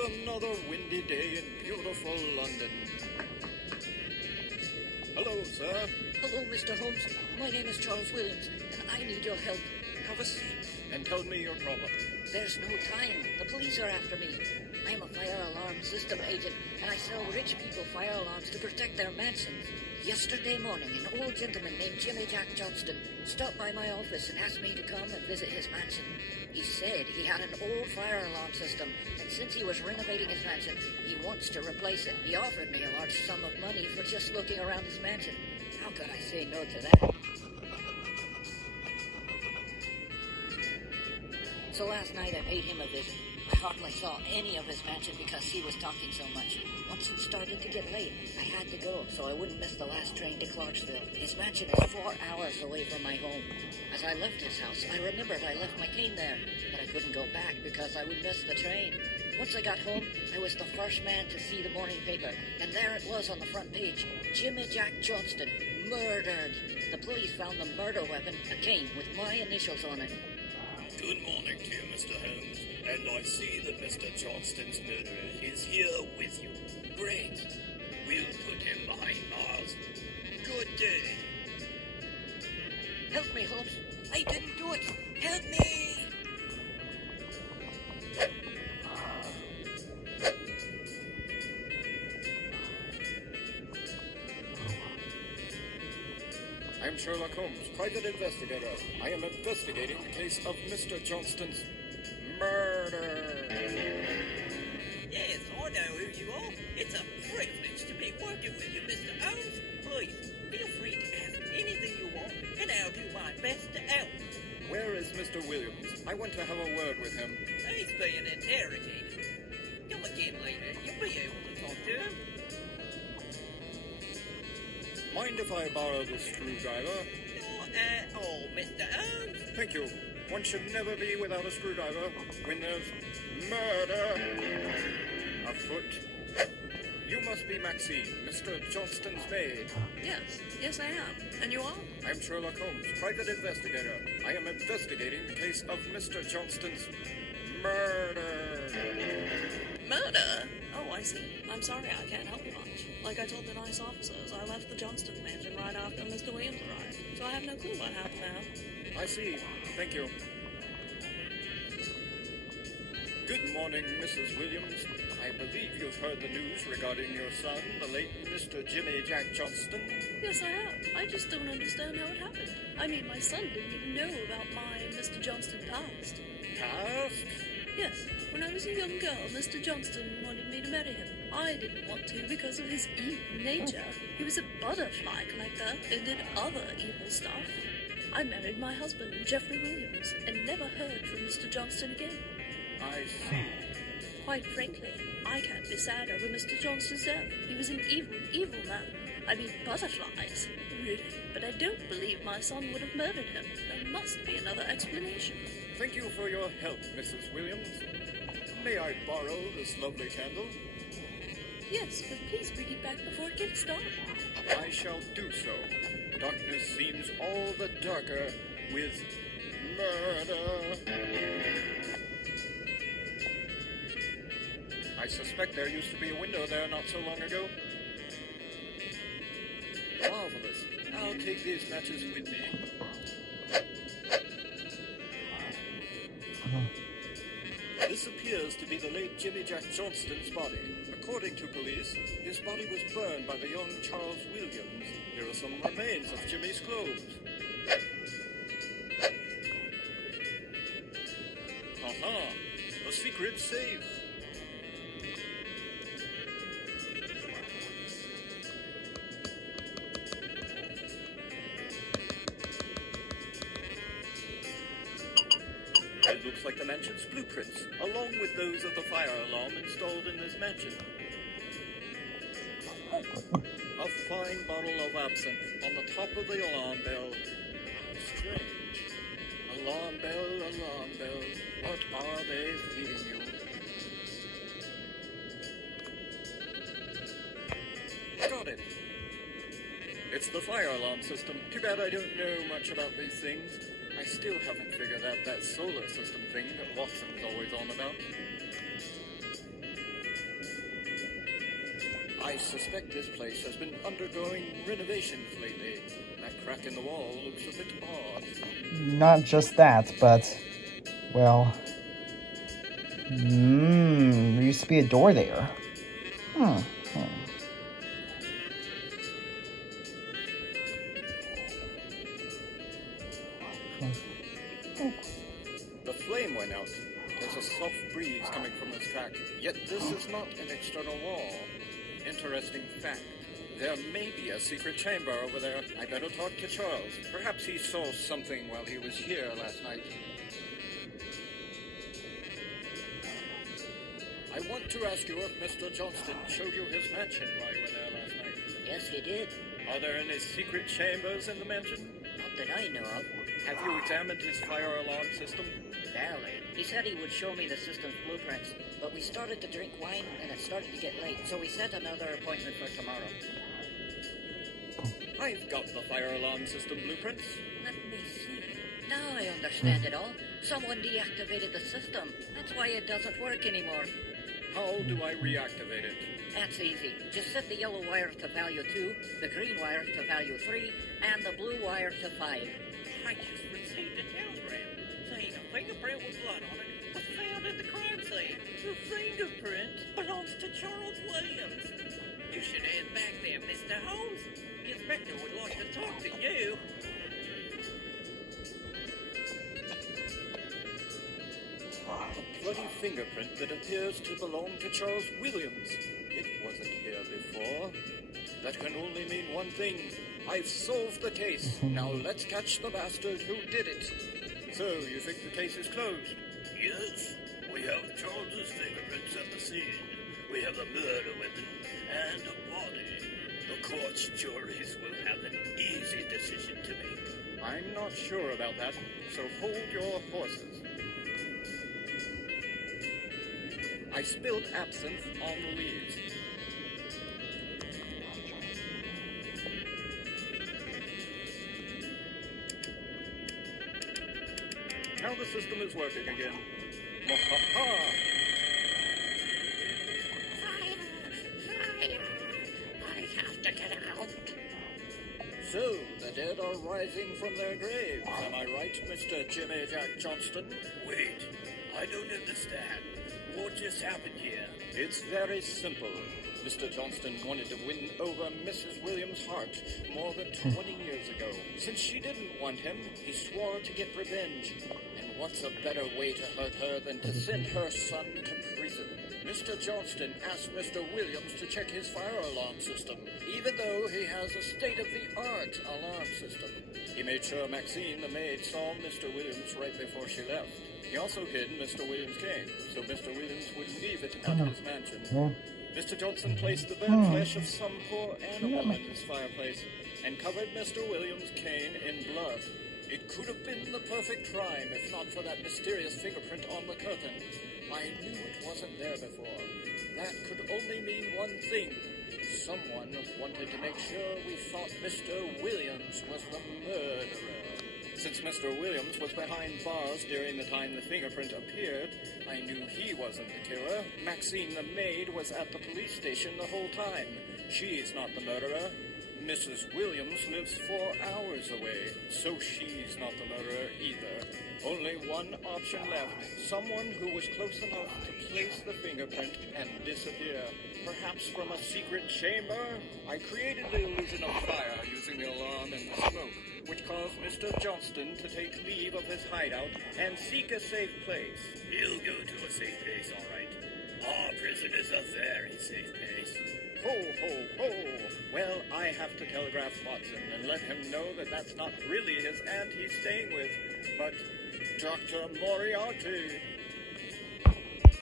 It's another windy day in beautiful London. Hello, sir. Hello, Mr. Holmes. My name is Charles Williams, and I need your help. Have a seat and tell me your problem. There's no time. The police are after me. I'm a fire alarm system agent, and I sell rich people fire alarms to protect their mansions. Yesterday morning, an old gentleman named Jimmy Jack Johnston stopped by my office and asked me to come and visit his mansion. He said he had an old fire alarm system, and since he was renovating his mansion, he wants to replace it. He offered me a large sum of money for just looking around his mansion. How could I say no to that? So last night I paid him a visit. I hardly saw any of his mansion because he was talking so much. Once it started to get late, I had to go so I wouldn't miss the last train to Clarksville. His mansion is 4 hours away from my home. As I left his house, I remembered I left my cane there, but I couldn't go back because I would miss the train. Once I got home, I was the first man to see the morning paper, and there it was on the front page. Jimmy Jack Johnston, murdered. The police found the murder weapon, a cane with my initials on it. Good morning to you, Mr. Holmes. And I see that Mr. Johnston's murderer is here with you. Great. We'll put him behind bars. Good day. Help me, Holmes. I didn't do it. Help me! I'm Sherlock Holmes, private investigator. I am investigating the case of Mr. Johnston's murder. Yes, I know who you are. It's a privilege to be working with you, Mr. Holmes. Please, feel free to ask anything you want, and I'll do my best to help. Where is Mr. Williams? I want to have a word with him. He's being interrogated. Come again later. You'll be able to talk to him. Mind if I borrow the screwdriver? Not at all, Mr. Holmes. Thank you. One should never be without a screwdriver when there's murder afoot. You must be Maxine, Mr. Johnston's maid. Yes I am. And you are? I'm Sherlock Holmes, private investigator. I am investigating the case of Mr. Johnston's murder. Murder? Oh, I see. I'm sorry I can't help you much. Like I told the nice officers, I left the Johnston mansion right after Mr. Williams arrived, so I have no clue what happened now. I see. Thank you. Good morning, Mrs. Williams. I believe you've heard the news regarding your son, the late Mr. Jimmy Jack Johnston. Yes, I have. I just don't understand how it happened. I mean, my son didn't even know about my Mr. Johnston past. Past? Yes, when I was a young girl, Mr. Johnston wanted me to marry him. I didn't want to because of his evil nature. He was a butterfly collector and did other evil stuff. I married my husband, Jeffrey Williams, and never heard from Mr. Johnston again. I see. Quite frankly, I can't be sad over Mr. Johnston's death. He was an evil, evil man. I mean, butterflies. Really. But I don't believe my son would have murdered him. There must be another explanation. Thank you for your help, Mrs. Williams. May I borrow this lovely candle? Yes, but please bring it back before it gets dark. I shall do so. Darkness seems all the darker with murder. I suspect there used to be a window there not so long ago. Marvelous. I'll take these matches with me. This appears to be the late Jimmy Jack Johnston's body. According to police, his body was burned by the young Charles Williams. Here are some remains of Jimmy's clothes. Aha! A secret safe! It looks like the mansion's blueprints, along with those of the fire alarm installed in this mansion. A fine bottle of absinthe on the top of the alarm bell. Strange. Alarm bell, what are they feeding you? Got it. It's the fire alarm system. Too bad I don't know much about these things. I still haven't figured out that solar system thing that Watson's always on about. I suspect this place has been undergoing renovations lately. That crack in the wall looks a bit odd. Not just that, but, well... there used to be a door there. The flame went out. There's a soft breeze coming from this crack, yet this is not an external wall. Interesting fact. There may be a secret chamber over there. I better talk to Charles. Perhaps he saw something while he was here last night. I want to ask you if Mr. Johnston showed you his mansion while you were there last night. Yes, he did. Are there any secret chambers in the mansion? Not that I know of. Have you examined his fire alarm system? Barely. He said he would show me the system's blueprints, but we started to drink wine and it started to get late, so we set another appointment for tomorrow. I've got the fire alarm system blueprints. Let me see. Now I understand it all. Someone deactivated the system. That's why it doesn't work anymore. How do I reactivate it? That's easy. Just set the yellow wire to value 2, the green wire to value 3, and the blue wire to 5. I just received a telegram saying a fingerprint with blood on it was found at the crime scene. The fingerprint belongs to Charles Williams. You should head back there, Mr. Holmes. The inspector would like to talk to you. A bloody fingerprint that appears to belong to Charles Williams. It wasn't here before. That can only mean one thing. I've solved the case. Now let's catch the bastard who did it. So, you think the case is closed? Yes, we have Charles's fingerprints at the scene. We have a murder weapon and a body. The court's juries will have an easy decision to make. I'm not sure about that, so hold your horses. I spilled absinthe on the leaves. Now the system is working again. Mwahaha! I have to get out. So, the dead are rising from their graves. Am I right, Mr. Jimmy Jack Johnston? Wait, I don't understand. What just happened here? It's very simple. Mr. Johnston wanted to win over Mrs. Williams' heart more than 20 years ago. Since she didn't want him, he swore to get revenge. And what's a better way to hurt her than to send her son to prison? Mr. Johnston asked Mr. Williams to check his fire alarm system, even though he has a state-of-the-art alarm system. He made sure Maxine, the maid, saw Mr. Williams right before she left. He also hid Mr. Williams' cane, so Mr. Williams wouldn't leave it at his mansion. Mr. Johnston placed the burnt flesh of some poor animal in his fireplace and covered Mr. Williams' cane in blood. It could have been the perfect crime if not for that mysterious fingerprint on the curtain. I knew it wasn't there before. That could only mean one thing. Someone wanted to make sure we thought Mr. Williams was the murderer. Since Mr. Williams was behind bars during the time the fingerprint appeared, I knew he wasn't the killer. Maxine, the maid, was at the police station the whole time. She's not the murderer. Mrs. Williams lives 4 hours away, so she's not the murderer either. Only one option left. Someone who was close enough to place the fingerprint and disappear. Perhaps from a secret chamber? I created the illusion of fire using the alarm and the smoke, which caused Mr. Johnston to take leave of his hideout and seek a safe place. He'll go to a safe place, all right. Our prison is a very safe place. Ho, ho, ho! Well, I have to telegraph Watson and let him know that that's not really his aunt he's staying with, but Dr. Moriarty.